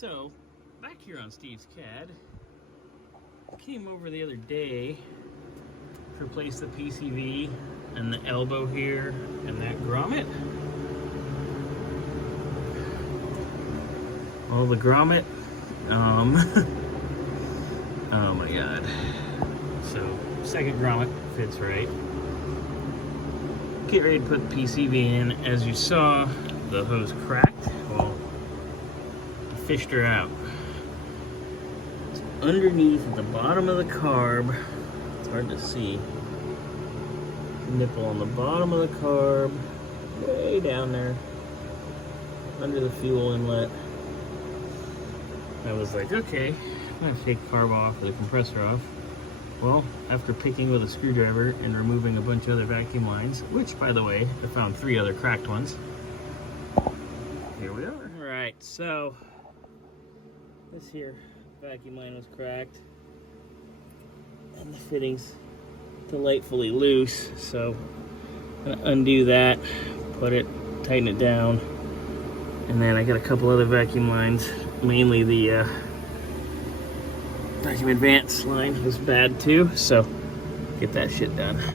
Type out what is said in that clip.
So, back here on Steve's CAD, came over the other day to replace the PCV and the elbow here and that grommet. Well, the grommet, oh my god. So, second grommet fits right. Get ready to put the PCV in. As you saw, the hose cracked. Well, I fished her out. It's underneath at the bottom of the carb. It's hard to see. Nipple on the bottom of the carb, way down there, under the fuel inlet. I was like, okay, I'm gonna take the carb off, the compressor off. Well, after picking with a screwdriver and removing a bunch of other vacuum lines, which, by the way, I found 3 other cracked ones. Here we are. All right, so this here vacuum line was cracked, and the fitting's delightfully loose. So I'm gonna undo that, put it, tighten it down, and then I got a couple other vacuum lines, mainly the Vacuum Advance line was bad too, so get that shit done.